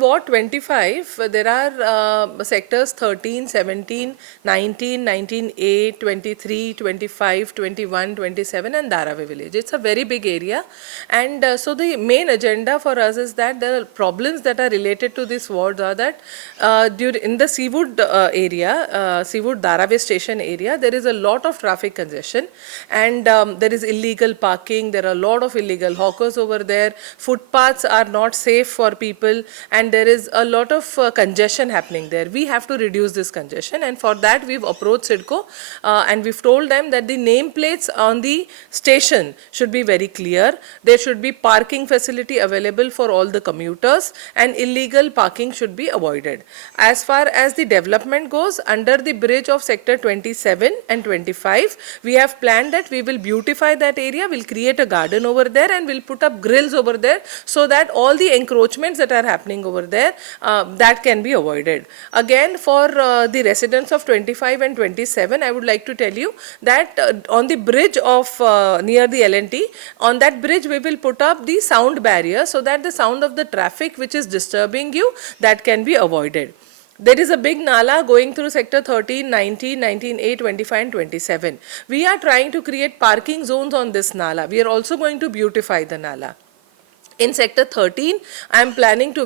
Ward 25, there are sectors 13, 17, 19, 19A, 23, 25, 21, 27 and Dharavi village. It's a very big area, and so the main agenda for us is that the problems that are related to this ward are that in the Seawood area, Seawood Dharavi station area, there is a lot of traffic congestion, and there is illegal parking, there are a lot of illegal hawkers over there, footpaths are not safe for people, and there is a lot of congestion happening there. We have to reduce this congestion, and for that we've approached CIDCO and we've told them that the nameplates on the station should be very clear. There should be parking facility available for all the commuters, and illegal parking should be avoided. As far as the development goes, under the bridge of sector 27 and 25, we have planned that we will beautify that area, we'll create a garden over there, and we'll put up grills over there so that all the encroachments that are happening over there, that can be avoided. Again, for the residents of 25 and 27, I would like to tell you that on the bridge of near the L&T, on that bridge we will put up the sound barrier so that the sound of the traffic which is disturbing you, that can be avoided. There is a big nala going through sector 13, 19, 19A, 25 and 27. We are trying to create parking zones on this nala. We are also going to beautify the nala. In sector 13,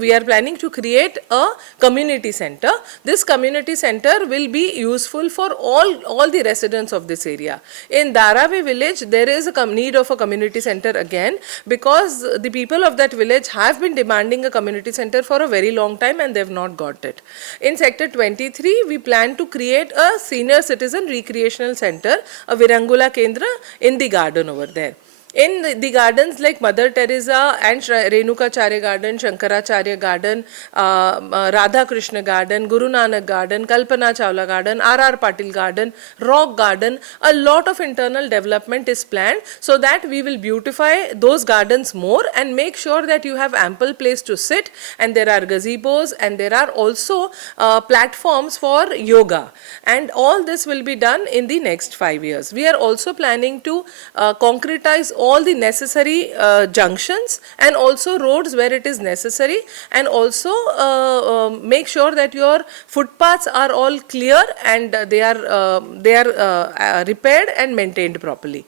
we are planning to create a community center. This community center will be useful for all the residents of this area. In Dharavi village, there is a need of a community center again, because the people of that village have been demanding a community center for a very long time and they have not got it. In sector 23, we plan to create a senior citizen recreational center, a Virangula Kendra, in the garden over there. In the gardens like Mother Teresa and Renukacharya Garden, Shankaracharya Garden, Radha Krishna Garden, Guru Nanak Garden, Kalpana Chawla Garden, R.R. Patil Garden, Rock Garden, a lot of internal development is planned so that we will beautify those gardens more and make sure that you have ample place to sit, and there are gazebos and there are also platforms for yoga, and all this will be done in the next 5 years. We are also planning to concretize all the necessary junctions and also roads where it is necessary, and also make sure that your footpaths are all clear and they are repaired and maintained properly.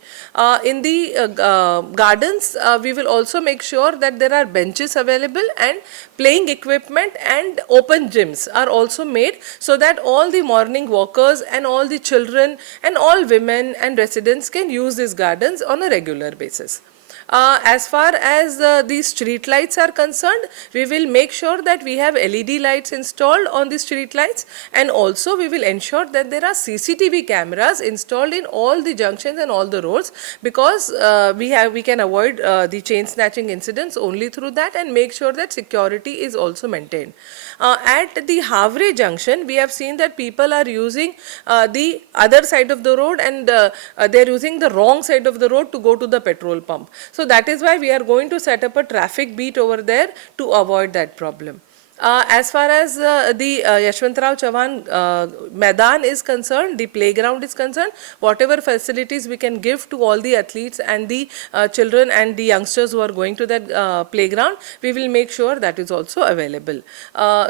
In the gardens, we will also make sure that there are benches available and playing equipment, and open gyms are also made so that all the morning walkers and all the children and all women and residents can use these gardens on a regular basis. As far as the street lights are concerned, we will make sure that we have LED lights installed on the street lights, and also we will ensure that there are CCTV cameras installed in all the junctions and all the roads, because we can avoid the chain snatching incidents only through that, and make sure that security is also maintained. At the Havre junction, we have seen that people are using the other side of the road, and they are using the wrong side of the road to go to the petrol pump. So that is why we are going to set up a traffic beat over there to avoid that problem. As far as the Yashwantrao Chauhan Maidan is concerned, the playground is concerned, whatever facilities we can give to all the athletes and the children and the youngsters who are going to that playground, we will make sure that is also available.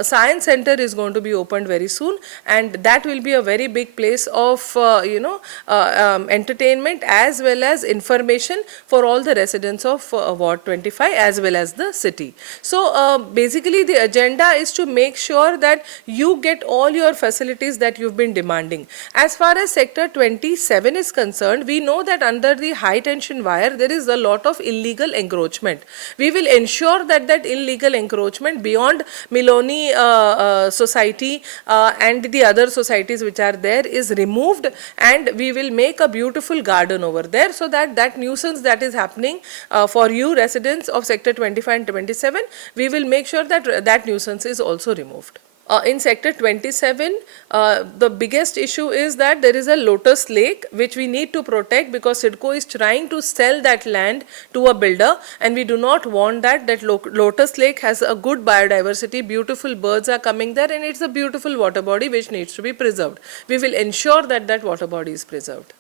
Science Center is going to be opened very soon, and that will be a very big place of entertainment as well as information for all the residents of Ward 25 as well as the city. So basically the agenda is to make sure that you get all your facilities that you've been demanding. As far as sector 27 is concerned, we know that under the high tension wire there is a lot of illegal encroachment. We will ensure that that illegal encroachment beyond Miloni society and the other societies which are there is removed, and we will make a beautiful garden over there so that that nuisance that is happening for you residents of sector 25 and 27, we will make sure that that nuisance is also removed. In sector 27, the biggest issue is that there is a lotus lake which we need to protect, because CIDCO is trying to sell that land to a builder, and we do not want that. That lotus lake has a good biodiversity, beautiful birds are coming there, and it's a beautiful water body which needs to be preserved. We will ensure that that water body is preserved.